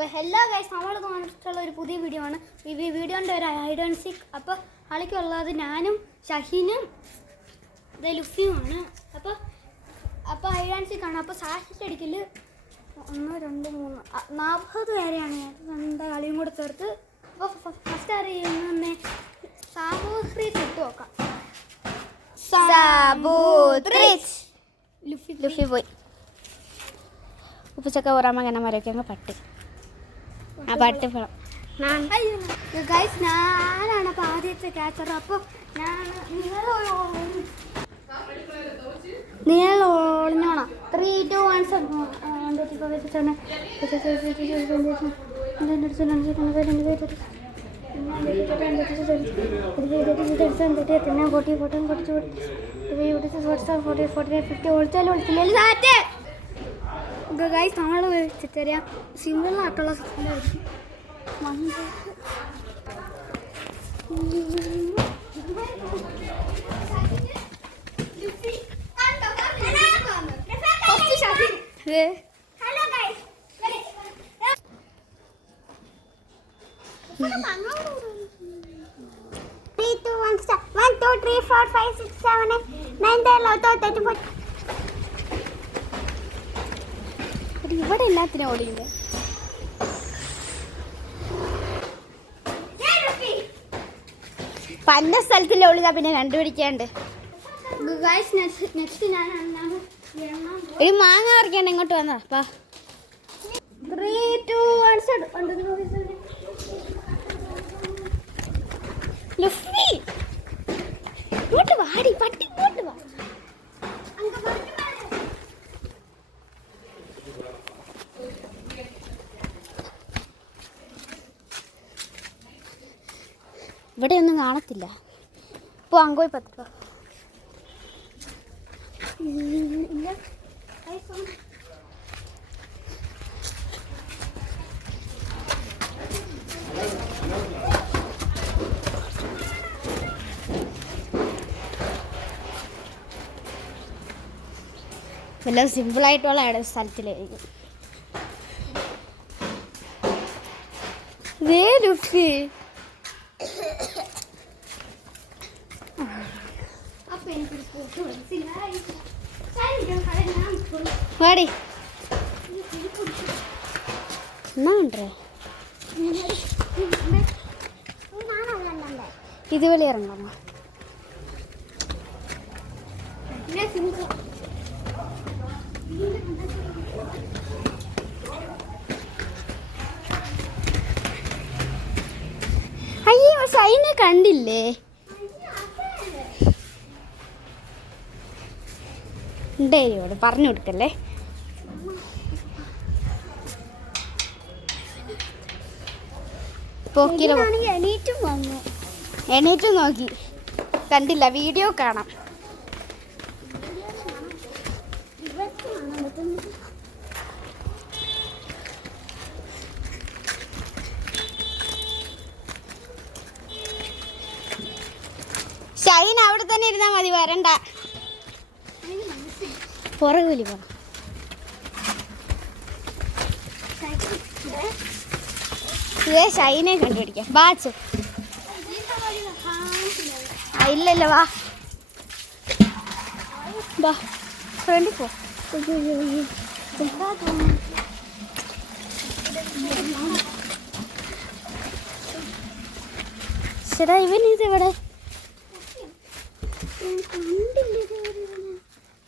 അപ്പോൾ hello guys, നമ്മൾ കാണിച്ചിട്ടുള്ള ഒരു പുതിയ വീഡിയോ ആണ്. ഈ വീഡിയോൻ്റെ ഒരു ഹൈഡ് ആൻഡ് സീക്ക്. അപ്പോൾ കളിക്കുള്ളത് ഞാനും ഷഹീനും ലുഫിയുമാണ്. അപ്പോൾ ഹൈഡ് ആൻഡ് സീക്ക് ആണ്. അപ്പോൾ സാഹിത്യ അടിക്കൽ 1 2 3 40 പേരെയാണ് രണ്ട് കളിയും കൂടെ ചേർത്ത്. അപ്പോൾ ഫസ്റ്റ് അറിയുന്ന സാബൂത്രീസ് ഇട്ട് നോക്കാം. ലുഫി പോയി. ഉപ്പച്ചക്ക ഓറാമകനമാരൊക്കെ അങ്ങ് പട്ട് ആ പട്ട് ഗൈസ്, ഞാനാണ് അപ്പോൾ ആദ്യത്തെ ക്യാച്ചർ. അപ്പോൾ നിങ്ങൾ ഒളിഞ്ഞോണം. 3 2 1 ഗൈസ്, നമ്മൾ ചെറിയ സിമ്പിളായിട്ടുള്ള ഇവിടെ എല്ലാത്തിനും ഓടിയുണ്ട്. പല സ്ഥലത്തിൽ ഓടിതാ പിന്നെ കണ്ടുപിടിക്കാണ്ട്. ഒരു മാങ്ങ പറിക്കാണ്ട് ഇങ്ങോട്ട് വന്നാ. 3 2 1 ലുഫി ഇങ്ങോട്ട് വാടി, പട്ടി ഇങ്ങോട്ട് വാ. ഇവിടെ ഒന്നും കാണത്തില്ല. ഇപ്പോൾ അങ്ങോട്ട് 10 രൂപ. വല്ല സിമ്പിളായിട്ടുള്ള സ്ഥലത്തിലായിരിക്കും. ലുഫി വാടി എന്നാണ്ടേ ഇതുപോലെ ഇറങ്ങാമോ? അയ്യോ, സൈനെ കണ്ടില്ലേ? ഡേയോട് പറഞ്ഞു കൊടുക്കല്ലേ. എണീറ്റും നോക്കി കണ്ടില്ല. വീഡിയോ കാണാം. ഷൈൻ അവിടെ തന്നെ ഇരുന്നാൽ മതി, വരണ്ട. പുറകുലി പോണം. ഇതേ ഷൈനെ കണ്ടുപിടിക്കാം. ബാച്ച് ഇല്ലല്ലോ, വാ ഫ്രണ്ടിൽ പോ. ശരാ, ഇവൻ ഇതെവിടെ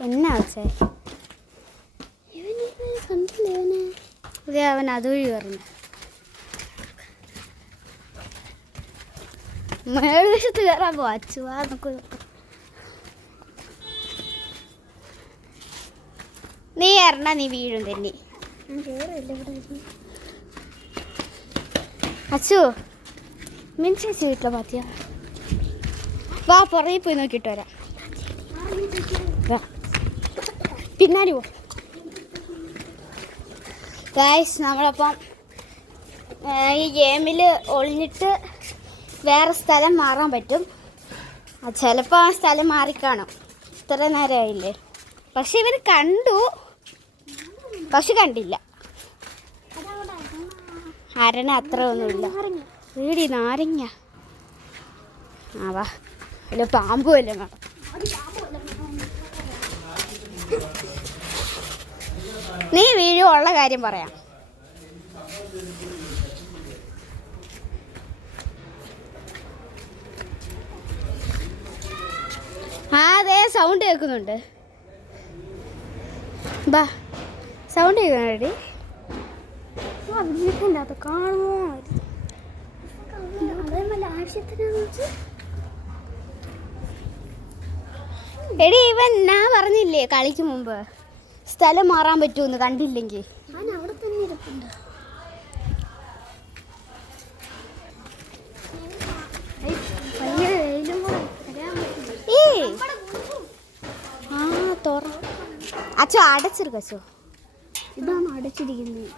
എന്നാ വെച്ചേ? ഇതേ അവൻ അതുവഴി പറഞ്ഞു. മേൽവശത്ത് കയറാൻ പോവാച്ചു. ആ നമുക്ക് നീ ഇറങ്ങ, നീ വീഴും തന്നെ. അച്ചു മിൻസേച്ചി വീട്ടിലെ പാത്തിയാ. വാ, പുറകെ പോയി നോക്കിയിട്ട് വരാം. പിന്നാടി പോ. ഗൈസ്, നമ്മളപ്പം ഈ ഗെയിമിൽ ഒളിഞ്ഞിട്ട് വേറെ സ്ഥലം മാറാൻ പറ്റും. ചിലപ്പോൾ ആ സ്ഥലം മാറിക്കാണും. ഇത്ര നേരമായില്ലേ. പക്ഷെ ഇവർ കണ്ടു, പക്ഷെ കണ്ടില്ല. അരണ അത്ര ഒന്നുമില്ല. വീടി നാരങ്ങ. ആ വാ, അല്ല പാമ്പ് വല്ലതും കാണും. നീ വീഴുള്ള കാര്യം പറയാം. ആ അതെ, സൗണ്ട് കേൾക്കുന്നുണ്ട്. ബാ, സൗണ്ട് കേൾക്കുന്നുണ്ട്. വീട്ടിൻ്റെ അത് കാണുമോ അതേപോലെ ആവശ്യത്തിനാന്ന് വെച്ച് എടി ഇവൻ ഞാൻ പറഞ്ഞില്ലേ കളിക്ക് മുമ്പ് സ്ഥലം മാറാൻ പറ്റുമെന്ന്, കണ്ടില്ലെങ്കിൽ. ഞാൻ അവിടെ തന്നെ ഇരിപ്പുണ്ട്. ഭയങ്കര വെയിലും കൂടെ വരാൻ പറ്റില്ല. ആ തുറ അച്ഛോ അടച്ചിരിക്കും. അച്ഛോ ഇതാണ് അടച്ചിരിക്കുന്നത്.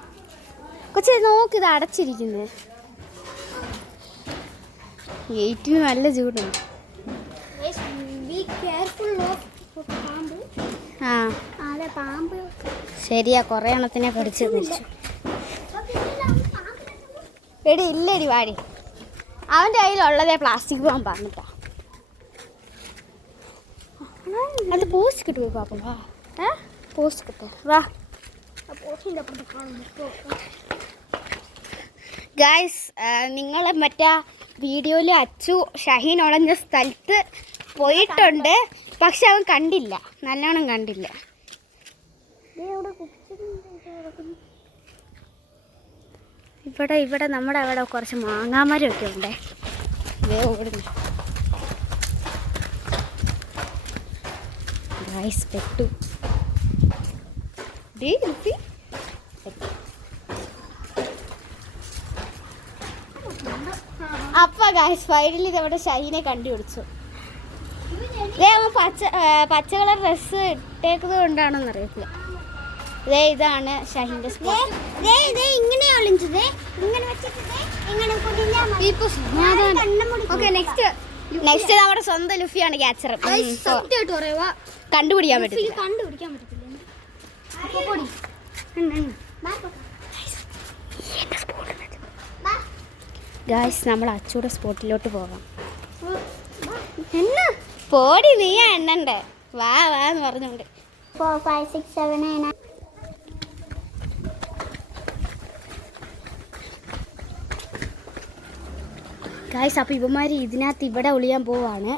കൊച്ചേ നോക്കിത് അടച്ചിരിക്കുന്നത്. ഗേറ്റിന് നല്ല ചൂടുണ്ട്. ബി കെയർഫുൾ ഓഫ് പാമ്പ്. ആ അതെ, പാമ്പ്. ശരിയാ, കുറേ എണ്ണത്തിനെ കടിച്ച് വെച്ചു. എടി ഇല്ലടി വാടി, അവൻ്റെ കയ്യിലുള്ളതേ പ്ലാസ്റ്റിക് പാമ്പാണ് കേട്ടോ. അത് പോസ്റ്റ് കിട്ടുമോ പാപ്പ? വാ, പോസ്റ്റ് കിട്ടേ, വാ. ഗായ്സ്, നിങ്ങൾ മറ്റേ വീഡിയോയിൽ അച്ചു ഷഹീൻ ഉടഞ്ഞ സ്ഥലത്ത് പോയിട്ടുണ്ട്, പക്ഷെ അവൻ കണ്ടില്ല, നല്ലോണം കണ്ടില്ല. ഇവിടെ നമ്മുടെ അവിടെ കുറച്ച് മാങ്ങാമരമൊക്കെ ഉണ്ടേ. ഇതേ ഓടുന്നു. ഗായ്സ് പെട്ടു. അപ്പൊ ഗായ്സ് ഫൈനലി ഇതവിടെ ഷഹീനെ കണ്ടുപിടിച്ചു. അവൻ പച്ച കളർ ഡ്രസ്സ് ഇട്ടേക്കുന്നത് കൊണ്ടാണെന്ന് അറിയത്തില്ല. ഇതാണ് ഷഹീന്റെ സ്പോട്ട്. നെക്സ്റ്റ് നമ്മുടെ സ്വന്തം ലുഫിയാണ് ക്യാച്ചർ. കണ്ടുപിടിക്കാൻ പറ്റില്ല. ഗായ്സ്, നമ്മൾ അച്ചൂടെ സ്പോട്ടിലോട്ട് പോകാം. പോടി, നീ എണ്ണണ്ടേ, വാ വാ എന്ന് പറഞ്ഞോണ്ട്. 4, 5, 6, 7, 8. ഗായ്സ്, അപ്പോൾ ഇവന്മാർ ഇതിനകത്ത് ഇവിടെ ഒളിയാൻ പോവാണ്.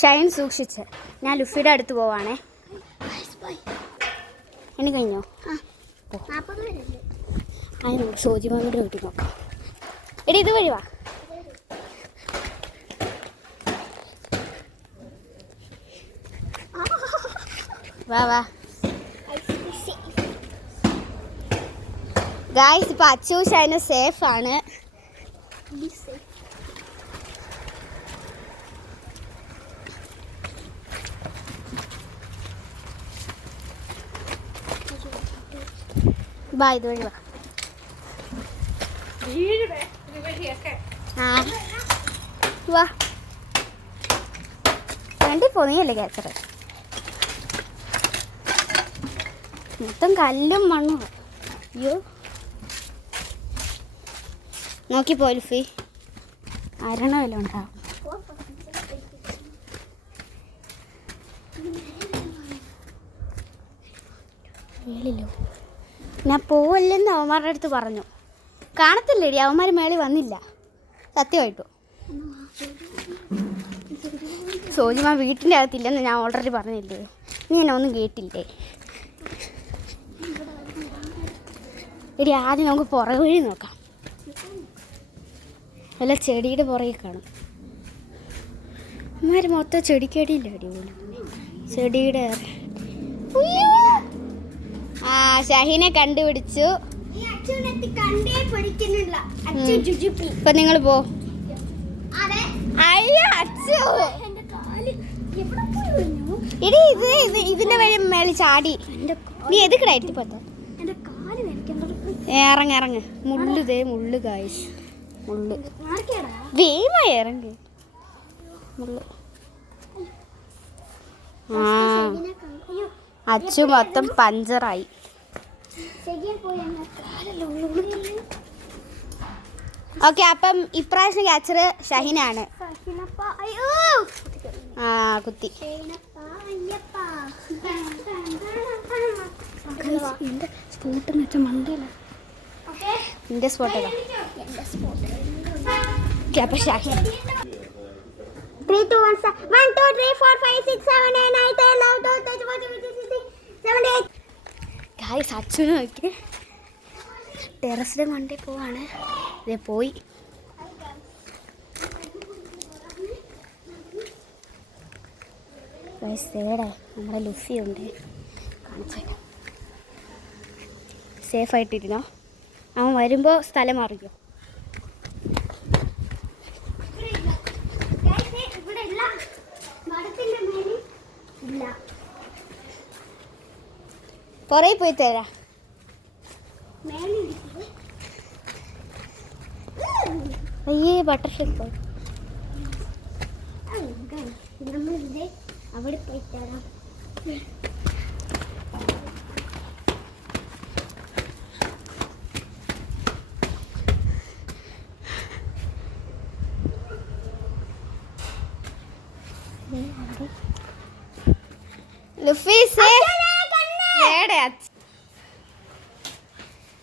ഷൈൻ സൂക്ഷിച്ച്, ഞാൻ ലുഫിയുടെ അടുത്ത് പോവാണേ. എനിക്ക് കഴിഞ്ഞോ? അതിന് സോജിമാനോട് വീട്ടിൽ നോക്കാം. എടി ഇത് വഴി വാ. വാ വാ ഗായ്സ്, ഇപ്പം അച്ചു ഷൈന സേഫാണ്. വാ, ഇതുവഴി വാ. വാ, വേണ്ടി പോന്നിയല്ലേ ക്യാച്ചർ. മൊത്തം കല്ലും മണ്ണും. അയ്യോ, നോക്കിപ്പോ ലുഫി, അരണമല്ലോ ഉണ്ടാവും. മേളിലോ? ഞാൻ പോവല്ലെന്ന് അവന്മാരുടെ അടുത്ത് പറഞ്ഞു. കാണത്തില്ലേടി, അവന്മാർ മേളിൽ വന്നില്ല സത്യമായിട്ടു. സോജിമാൻ വീട്ടിൻ്റെ അകത്തില്ലെന്ന് ഞാൻ ഓൾറെഡി പറഞ്ഞില്ലേ, നീ എന്നെ ഒന്നും കേട്ടില്ലേ. എടി ആദ്യം നമുക്ക് പുറകെ വഴി നോക്കാം. വല്ല ചെടിയുടെ പുറകെ കാണും. അവന്മാർ മൊത്തം ചെടിക്കടിയില്ല. അടിപൊളി ചെടിയുടെ. ആ, ഷഹീനെ കണ്ടുപിടിച്ചു. ഇപ്പൊ നിങ്ങൾ പോ. അയ്യോ അച്ചു, ഇടി ഇതിന്റെ വഴി മേളിൽ ചാടി. നീ എതുക്കടാ എത്തിപ്പോ? ഇറങ്ങ്. മുള്ളു, ദേ മുള്ളു ഗായ്സ്, മുള്ളു. വേമായി ഇറങ്ങ്, മുള്ളു. ആ, അച്ചു മൊത്തം പഞ്ചറായി. ഓക്കെ, അപ്പം ഇപ്രാവശ്യം ക്യാച്ചർ ഷഹീനാണ്. ആ കുത്തി. എന്റെ സ്പോട്ടെന്ന് വെച്ചാൽ മണ്ടയില. നിന്റെ സ്പോട്ട് അപ്പൊ ഷഹീൻ. 3, 2, 1, 1, 2, 3, 4, 5, 6, 7, 8, 9, 10, 11, 12, 13, 14, 15, 16, 17, 18. ഗായ്സ് അച്ഛനെ നോക്കി ടെറസിന്റെ മണ്ടേ പോവാണ്. ഇതേ പോയി. നമ്മുടെ ലുസി ഉണ്ട്, കാണിച്ചേക്കാം. സേഫായിട്ടിരുന്നോ, അവൻ വരുമ്പോൾ സ്ഥലം മാറിക്കോ. പുറകെ പോയി തരാം. അയ്യേ ബട്ടർഫ്ലൈ പോയി. അവിടെ പോയി തരാം.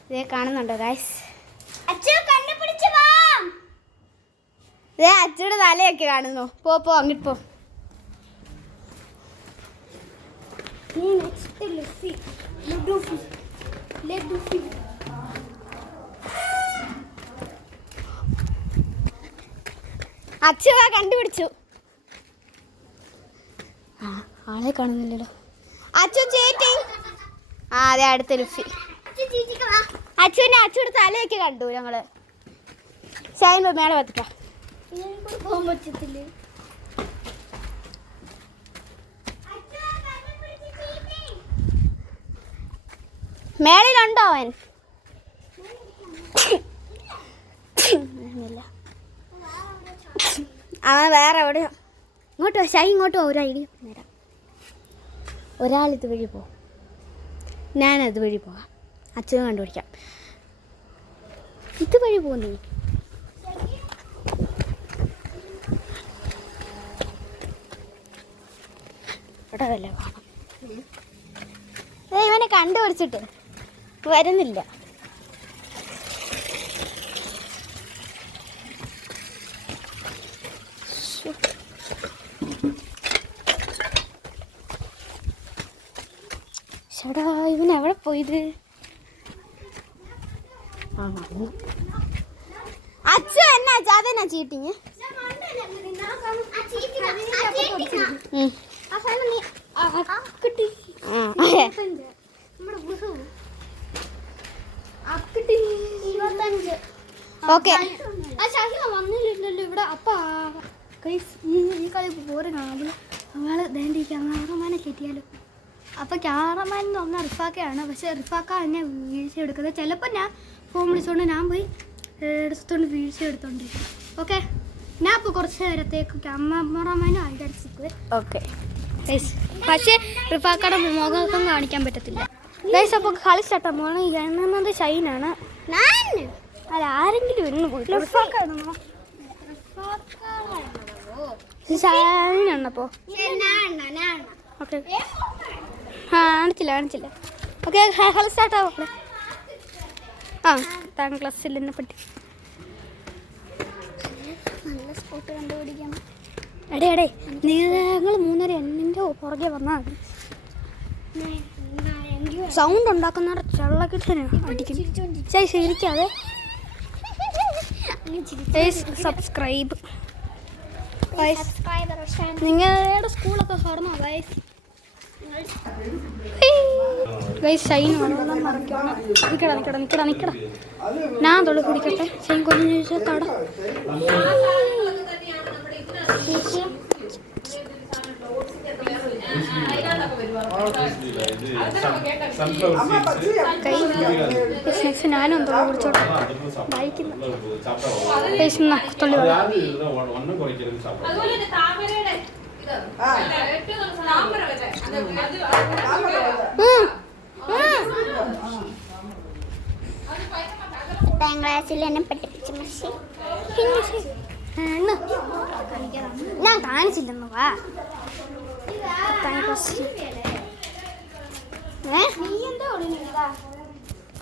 ഇതേ കാണുന്നുണ്ടോ ഗൈസ്? അച്ഛയുടെ തലയൊക്കെ കാണുന്നു. പോ അങ്ങോട്ട് പോ. അച്ഛ കണ്ടുപിടിച്ചു. ആ ആളെ കാണുന്നില്ലല്ലോ. അച്ഛൻ ചേച്ചി. ആ അതെ, അടുത്ത ലുഫി. അച്ഛയുടെ തലയൊക്കെ കണ്ടു ഞങ്ങള്. ഷൈൻ മേലെ പത്തിക്കാം. പോകാൻ പറ്റത്തില്ലേ? മേളിലുണ്ടോ അവൻ? അവൻ വേറെ എവിടെയോ. ഇങ്ങോട്ടോ ഷൈ, ഇങ്ങോട്ടോ. ഒരു ഐഡിയ നേരം. ഒരാൾ ഇതുവഴി പോകും, ഞാൻ അതുവഴി പോകാം. അച്ഛനും കണ്ടുപിടിക്കാം. ഇതുവഴി പോകുന്നേ. ഇവിടെ വല്ല കാണാം. ഇവനെ കണ്ടുപിടിച്ചിട്ട് വരുന്നില്ല. ചേടാ, ഇവൻ എവിടെ പോയത്? അച്ഛൻ എന്നാ അതെന്നാ ചീട്ടിങ്? ഓക്കെ വന്നില്ലല്ലോ ഇവിടെ. അപ്പൊ ഈ കളി പോരാണ്. അവള് ദേണ്ടി ക്യാമറമാനെ കെട്ടിയാലോ. അപ്പൊ ക്യാമറമാൻ എന്ന് പറഞ്ഞാൽ റിഫാക്കയാണ്. പക്ഷെ റിഫാക്ക എന്നെ വീഴ്ച എടുക്കുന്നത്. ചിലപ്പോൾ ഞാൻ ഫോൺ വിളിച്ചുകൊണ്ട് ഞാൻ പോയി എടുത്തോണ്ട് വീഴ്ച എടുത്തോണ്ടിരിക്കും. ഓക്കെ, ഞാൻ ഇപ്പോൾ കുറച്ച് നേരത്തേക്ക് ക്യാമറമാനും ആയിട്ട്. ഓക്കെ പക്ഷേ റിഫാക്കയുടെ മുഖമൊക്കെ കാണിക്കാൻ പറ്റത്തില്ല ഗൈസ്. അപ്പോൾ കളിച്ചട്ട മോളെ എണ്ണുന്നത് ഷൈനാണ്. അല്ല, ആരെങ്കിലും ഒന്ന് പോയി ഷൈനാണപ്പോ. ഓക്കെ, കാണിച്ചില്ല. ഓക്കെ, കളി സ്റ്റാർട്ടാവും മക്കളെ. ആ താൻ ക്ലാസ്സിൽ എന്നെ പറ്റി നല്ല സ്പോട്ട് കണ്ടുപിടിക്കണം. എടേ നിങ്ങൾ 3:30 എന്നിൻ്റെ പുറകെ വന്നാൽ സൗണ്ട് ഉണ്ടാക്കുന്ന ചെള്ളക്കിട്ടനെ അടിക്കും. ശരിക്കാതെ സബ്സ്ക്രൈബ്. നിങ്ങളുടെ സ്കൂളൊക്കെ തുറന്നോ ഗൈസ്? ഷൈൻ നിക്കട. ഞാൻ തൊള്ളി കുടിക്കട്ടെ. ഷൈൻ കൊഞ്ഞു ചോദിച്ചാൽ തട. ഞാനും തൊള്ളി കുടിച്ചോട്ടെ. വായിക്കുന്നു തൊള്ളി 10ാം ക്ലാസ്സിൽ എന്നെ പഠിപ്പിച്ച മിസ്. ഞാൻ കാണിച്ചില്ലെന്ന് വാ.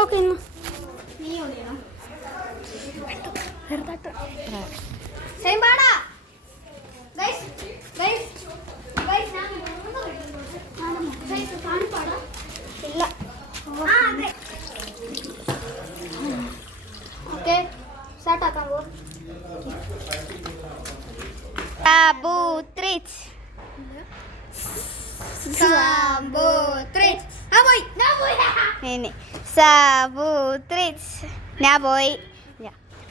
ഓക്കെ ഇന്ന് ഓക്കെ സ്റ്റാർട്ടാക്കാൻ പോ. സാബൂത്രിച്ച് ini sabutris ഞാൻ പോയി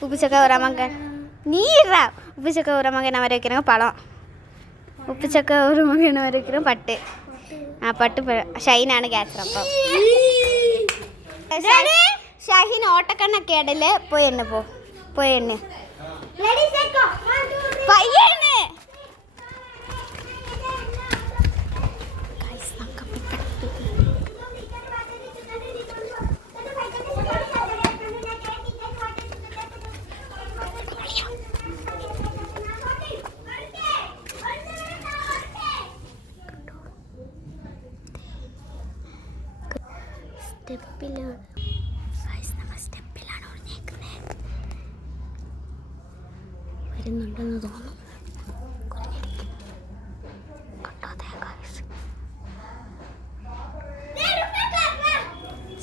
ഉപ്പിച്ചക്ക ഉറമകൻ നീറാ ഉപ്പിച്ചക്ക ഉറമകൻ അവരൊക്കെ പളം ഉപ്പിച്ചക്ക ഉറമകൻ അവരൊക്കെ പട്ട് ആ പട്ട് ഷൈനാണ് ക്യാച്ചർ. അപ്പം ഷഹീൻ ഓട്ടക്കണ്ണൊക്കെ ഇടല് പോയി എണ്ണ പോയി എണ്ണ പയ്യണ്ണ. സ്റ്റെപ്പിലാണ് ഒളിഞ്ഞേക്കുന്നത്. വരുന്നുണ്ടെന്ന് തോന്നുന്നു.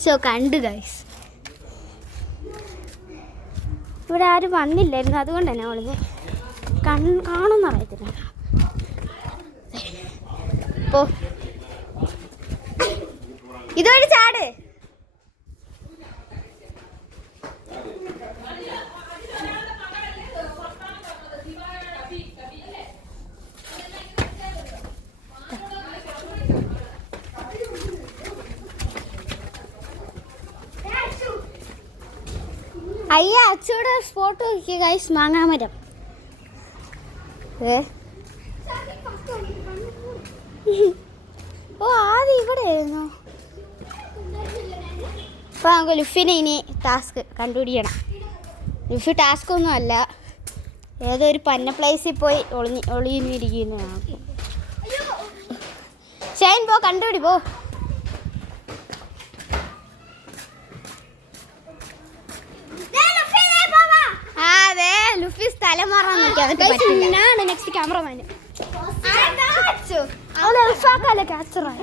സോ കണ്ടു ഗൈസ്. ഇവിടെ ആരും വന്നില്ലായിരുന്നു, അതുകൊണ്ട് തന്നെ ഒളിഞ്ഞ് കാണുമെന്ന് അറിയത്തില്ല. പോ ഇതുവഴി ചാട്. അയ്യ അച്ചൂടെ സ്പോട്ട് നോക്കിയ ഗൈസ്, മാങ്ങാമരം. ഓ ആദ്യം ഇവിടെ ആയിരുന്നു. അപ്പോൾ നമുക്ക് ലുഫിനെ ഇനി ടാസ്ക് കണ്ടുപിടിക്കണം. ലുഫി ടാസ്ക് ഒന്നും അല്ല, ഏതോ ഒരു പന്ന പ്ലേസിൽ പോയി ഒളിഞ്ഞിരിക്കുന്നതാണ്. ഷൈൻ പോ കണ്ടുപിടി പോ. അതെ ലുഫി സ്ഥലം മാറാൻ നോക്കി. ഞാനാണ് നെക്സ്റ്റ് ക്യാമറമാന്. ക്യാച്ചറായി.